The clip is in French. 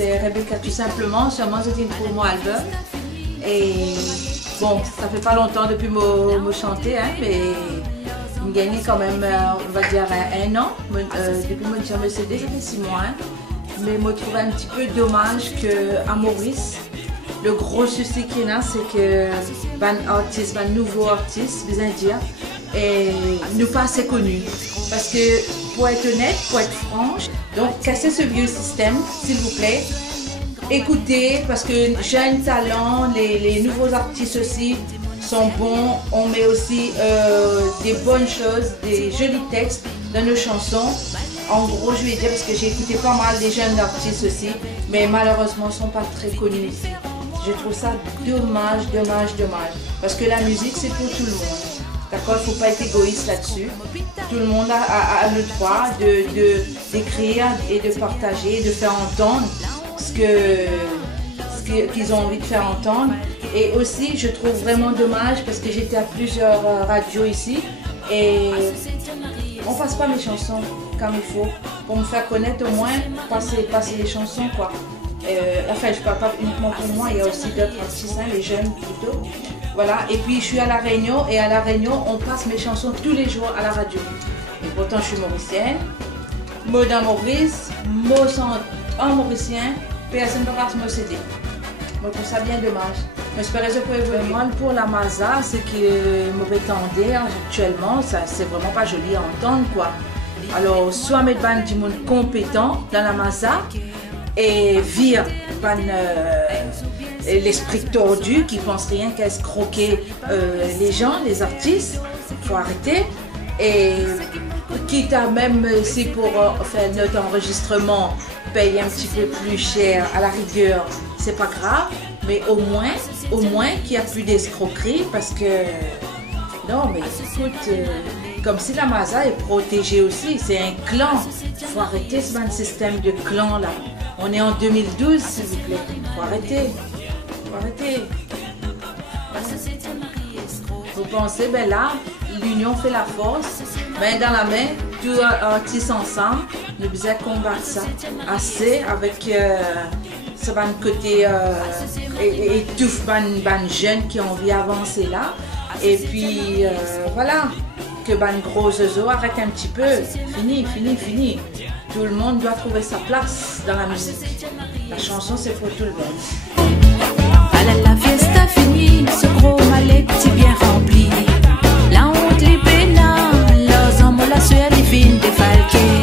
c'est Rebecca tout simplement, seulement c'était pour mon album. Et bon, ça fait pas longtemps depuis me chanter, hein, mais j'ai gagné quand même, on va dire, un an. Depuis que je me CD, ça fait 6 mois. Hein. Mais je trouve un petit peu dommage qu'à Maurice, le gros souci qu'il y a, c'est que les nouveaux artistes, les Indiens, et nous pas assez connus. Parce que, pour être honnête, pour être franche, donc cassez ce vieux système, s'il vous plaît. Écoutez, parce que jeunes talents, les nouveaux artistes aussi sont bons. On met aussi des bonnes choses, des jolis textes dans nos chansons. En gros, je vais dire, parce que j'ai écouté pas mal des jeunes artistes aussi, mais malheureusement, ils ne sont pas très connus ici. Je trouve ça dommage, dommage, dommage. Parce que la musique, c'est pour tout le monde. D'accord, il ne faut pas être égoïste là-dessus. Tout le monde a le droit d'écrire et de partager, de faire entendre ce qu'ils ont envie de faire entendre. Et aussi, je trouve vraiment dommage parce que j'étais à plusieurs radios ici et on ne passe pas mes chansons comme il faut. Pour me faire connaître, au moins, passer les chansons, quoi. Enfin, je ne parle pas uniquement pour moi, il y a aussi d'autres artistes, hein, les jeunes plutôt. Voilà, et puis je suis à La Réunion, et à La Réunion, on passe mes chansons tous les jours à la radio. Et pourtant, je suis mauricienne, moi dans Maurice, moi en mauricien, personne ne passe mon CD. Moi, je trouve ça bien dommage. J'espère que je peux vraiment pour la Maza, c'est que mauvais tendez actuellement, c'est vraiment pas joli à entendre, quoi. Alors, soit mettre du monde compétent dans la Maza, et vire l'esprit tordu qui pense rien qu'à escroquer les gens, les artistes. Il faut arrêter. Et quitte à même si pour faire notre enregistrement paye un petit peu plus cher à la rigueur, c'est pas grave, mais au moins qu'il n'y a plus d'escroquerie parce que non mais écoute, comme si la Maza est protégée aussi, c'est un clan. Il faut arrêter ce système de clan là. On est en 2012, s'il vous plaît. Il faut arrêter. Il faut arrêter. Vous pensez, ben là, l'union fait la force. Main dans la main, tous artistes ensemble. Nous devons combattre ça. Assez avec ce côté et tout ban jeunes qui ont envie d'avancer là. Et puis, voilà. Que gros zozo arrête un petit peu. Fini, fini, fini. Tout le monde doit trouver sa place dans la musique. La chanson, c'est pour tout le monde. La fiesta finie, ce gros maletti bien rempli. La honte, les peines, leurs hommes, la sueur, les filles défalquées.